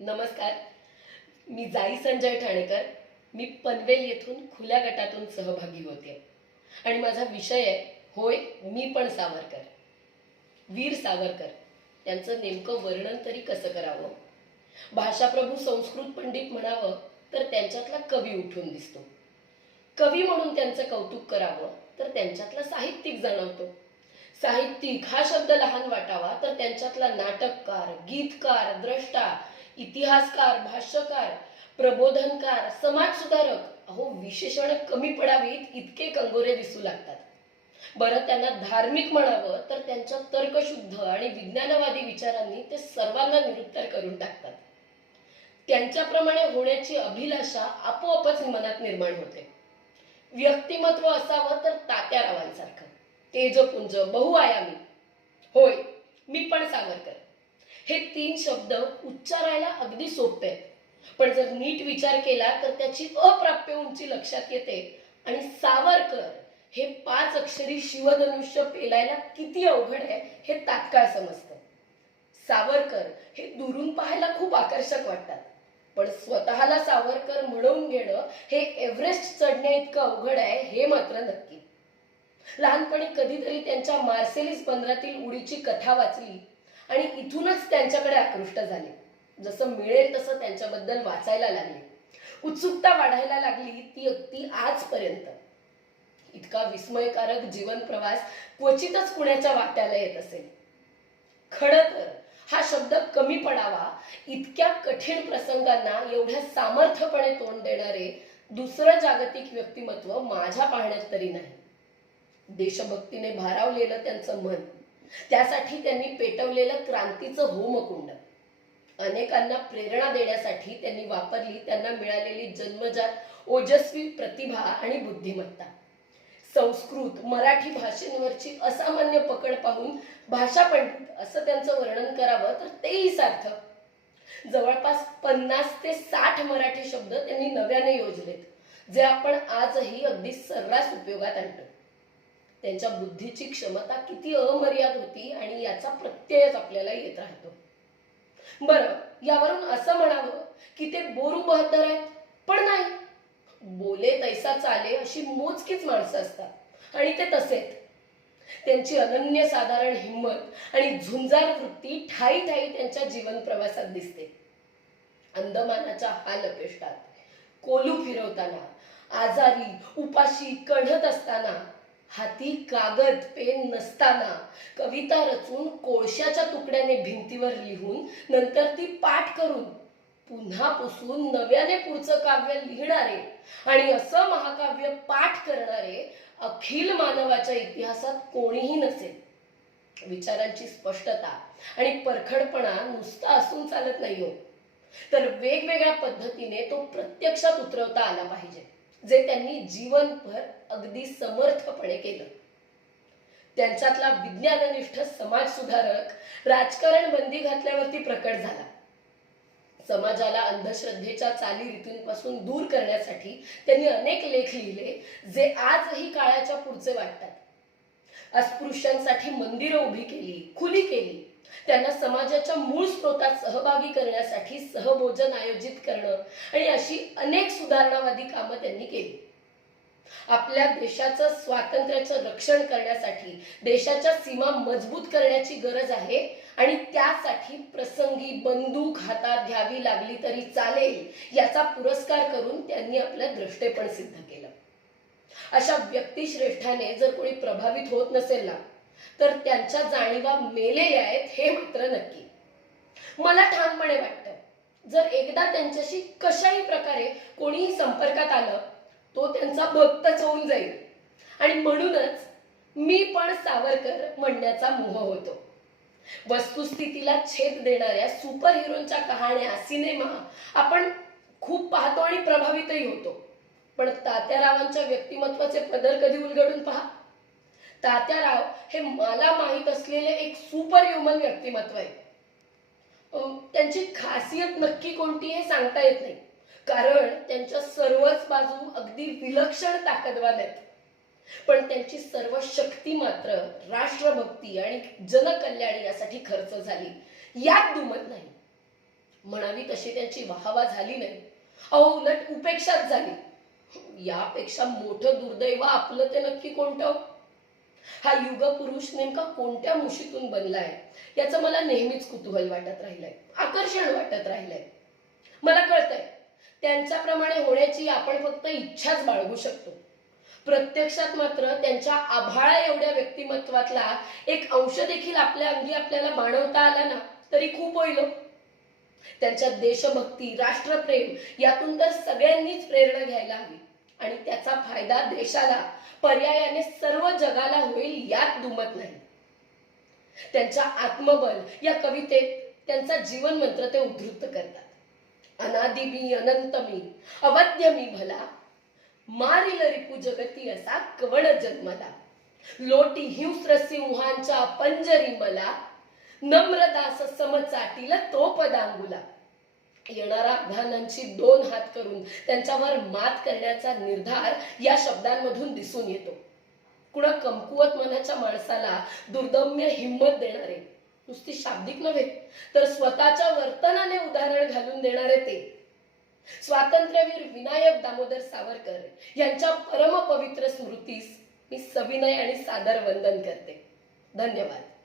नमस्कार. मी जाई संजय ठाणेकर. मी पनवेल येथून खुल्या गटातून सहभागी होते. आणि माझा विषय आहे होय मी पण सावरकर. वीर सावरकर. त्यांचं नेमकं वर्णन तरी कसं करावं? भाषाप्रभू संस्कृत पंडित म्हणावं तर त्यांच्यातला कवी उठून दिसतो. कवी म्हणून त्यांचं कौतुक करावं तर त्यांच्यातला साहित्यिक जाणवतो. साहित्यिक हा शब्द लहान वाटावा तर त्यांच्यातला नाटककार गीतकार द्रष्टा इतिहासकार भाष्यकार प्रबोधनकार समाजसुधारक अहो विशेषण कमी पडावीत इतके कंगोरे दिसू लागतात. बरं त्यांना धार्मिक म्हणावं तर त्यांच्या तर्कशुद्ध आणि विज्ञानवादी विचारांनी ते सर्वांना निरुत्तर करून टाकतात. त्यांच्याप्रमाणे होण्याची अभिलाषा आपोआपच मनात निर्माण होते. व्यक्तिमत्व असावं तर तात्यारावांसारखं तेजपुंज बहुआयामी. होय मी पण सावरकर. हे तीन शब्द उच्चारायला अगदी सोपे आहेत. पण जर नीट विचार केला तर त्याची अप्राप्य उंची लक्षात येते. आणि सावरकर हे पाच अक्षरी शिवधनुष्य पेलायला किती अवघड आहे हे तात्काळ समजतं. सावरकर हे दुरून पाहायला खूप आकर्षक वाटतात. पण स्वतःला सावरकर म्हणवून घेणं हे एव्हरेस्ट चढण्या इतकं अवघड आहे हे मात्र नक्की. लहानपणी कधीतरी त्यांच्या मार्सेलिस बंदरातील उडीची कथा वाचली. आणि इथूनच त्यांच्याकडे आकृष्ट झाले. जसं मिळेल तसं त्यांच्याबद्दल वाचायला लागले. उत्सुकता वाढायला लागली ती अगदी आजपर्यंत. इतका विस्मयकारक जीवन प्रवास क्वचितच कुणाच्या वाट्याला येत असेल. खर तर हा शब्द कमी पडावा इतक्या कठीण प्रसंगांना एवढ्या सामर्थ्यपणे तोंड देणारे दुसरं जागतिक व्यक्तिमत्व माझ्या पाहण्यात तरी नाही. देशभक्तीने भारावलेलं त्यांचं मन त्यासाठी त्यांनी पेटवलेलं क्रांतीचं होमकुंड. अनेकांना प्रेरणा देण्यासाठी त्यांनी वापरली त्यांना मिळालेली जन्मजात ओजस्वी प्रतिभा आणि बुद्धिमत्ता. संस्कृत मराठी भाषेंवरची असामान्य पकड पाहून भाषा पंडित असं त्यांचं वर्णन करावं तर तेही सार्थक. जवळपास पन्नास ते साठ मराठी शब्द त्यांनी नव्याने योजलेत जे आपण आजही अगदी सर्रास उपयोगात आणतो. त्यांच्या बुद्धीची क्षमता किती अमर्याद होती आणि याचा प्रत्ययच आपल्याला येत राहतो. बरं यावरून असं म्हणावं की ते बोरू बहादर आहेत पण नाही. बोले तैसा चाले अशी मोजकीच माणसं असतात आणि ते तसेच. त्यांची अनन्य साधारण हिंमत आणि झुंजार वृत्ती ठाई ठाई त्यांच्या जीवन प्रवासात दिसते. अंदमानाच्या हाल अपेष्टात कोलू फिरवताना आजारी उपाशी कढत असताना हाती कागद पेन नसताना कविता रचून कोळशाच्या तुकड्याने भिंतीवर लिहून नंतर ती पाठ करून पुन्हा पुसून नव्याने पुढचं काव्य लिहिणारे आणि असं महाकाव्य पाठ करणारे अखिल मानवाच्या इतिहासात कोणीही नसेल. विचारांची स्पष्टता आणि परखडपणा नुसता असून चालत नाही हो. तर वेगवेगळ्या पद्धतीने तो प्रत्यक्षात उतरवता आला पाहिजे. जे त्यांनी जीवनभर अगदी समर्थपणे केलं. त्यांच्यातला विज्ञाननिष्ठ समाज सुधारक राजकारण बंदी घातल्यावरती प्रकट झाला. समाजाला अंधश्रद्धेच्या चालीरीतींपासून दूर करण्यासाठी त्यांनी अनेक लेख लिहिले जे आजही काळाच्या पुढचे वाटतात. अस्पृश्यांसाठी मंदिरं उभी केली खुली केली त्यांना समाजाच्या मूळ स्रोतात सहभागी करण्यासाठी सहभोजन आयोजित करणं आणि अशी अनेक सुधारणावादी कामं त्यांनी केली. आपल्या देशाचं स्वातंत्र्याचं रक्षण करण्यासाठी देशाच्या सीमा मजबूत करण्याची गरज आहे आणि त्यासाठी प्रसंगी बंदूक हातात घ्यावी लागली तरी चालेल याचा पुरस्कार करून त्यांनी आपलं दृष्टेपण सिद्ध केलं. अशा व्यक्तिश्रेष्ठाने जर कोणी प्रभावित होत नसेल ना तर त्यांच्या जाणीवा मेलेल्या आहेत हे मात्र नक्की. मला ठामपणे वाटतं जर एकदा त्यांच्याशी कशाही प्रकारे कोणीही संपर्कात आलं तो त्यांचा भक्तच होऊन जाईल. आणि म्हणूनच मी पण सावरकर म्हणण्याचा मोह होतो. वस्तुस्थितीला छेद देणाऱ्या सुपर हिरोच्या कहाण्या सिनेमा आपण खूप पाहतो आणि प्रभावितही होतो. पण तात्यारावांच्या व्यक्तिमत्वाचे पदर कधी उलगडून पहा? तात्याराव हे मला माहीत असलेले एक सुपर ह्युमन व्यक्तिमत्व आहे. त्यांची खासियत नक्की कोणती हे सांगता येत नाही. कारण त्यांच्या सर्वच बाजू अगदी विलक्षण ताकदवान आहेत. पण त्यांची सर्व शक्ती मात्र राष्ट्रभक्ती आणि जनकल्याण यासाठी खर्च झाली. यात दुमत नाही. म्हणावी तशी त्यांची वाहवा झाली नाही. अहो उलट उपेक्षाच झाली. यापेक्षा मोठं दुर्दैव आपलं ते नक्की कोणतं? हा युग पुरुष नेमका कोणत्या मुशीतून बनलाय? याचं मला नेहमीच कुतूहल वाटत राहिलंय आकर्षण वाटत राहिलंय. मला कळतंय त्यांच्याप्रमाणे होण्याची आपण फक्त इच्छाच बाळगू शकतो. प्रत्यक्षात मात्र त्यांच्या आभाळा एवढ्या व्यक्तिमत्वातला एक अंश देखील आपल्या अंगी आपल्याला मानवता आला ना तरी खूप होईल त्यांच्या देशभक्ती राष्ट्रप्रेम यातून तर सगळ्यांनीच प्रेरणा घ्यायला हवी. आणि त्याचा फायदा देशाला पर्यायाने सर्व जगाला होईल यात दुमत नाही. त्यांच्या आत्मबल या कवितेत त्यांचा जीवन मंत्र ते उद्धृत करतात. अनादि मी अनंत मी अवध्य मी भला मारिल रिपू जगती असा कवण जन्मला. लोटी हिंस्र सिंहांच्या पंजरी मला नम्रदास समचाटील तो पदांगुला. येणारा आव्हानांची दोन हात करून त्यांच्यावर मात करण्याचा निर्धार या शब्दांमधून दिसून येतो. कुणा कमकुवत मनाच्या माणसाला दुर्दम्य हिंमत देणारे नुसती शाब्दिक नव्हे तर स्वतःच्या वर्तनाने उदाहरण घालून देणारे ते. स्वातंत्र्यवीर विनायक दामोदर सावरकर यांच्या परमपवित्र स्मृतीस मी सविनय आणि सादर वंदन करते. धन्यवाद.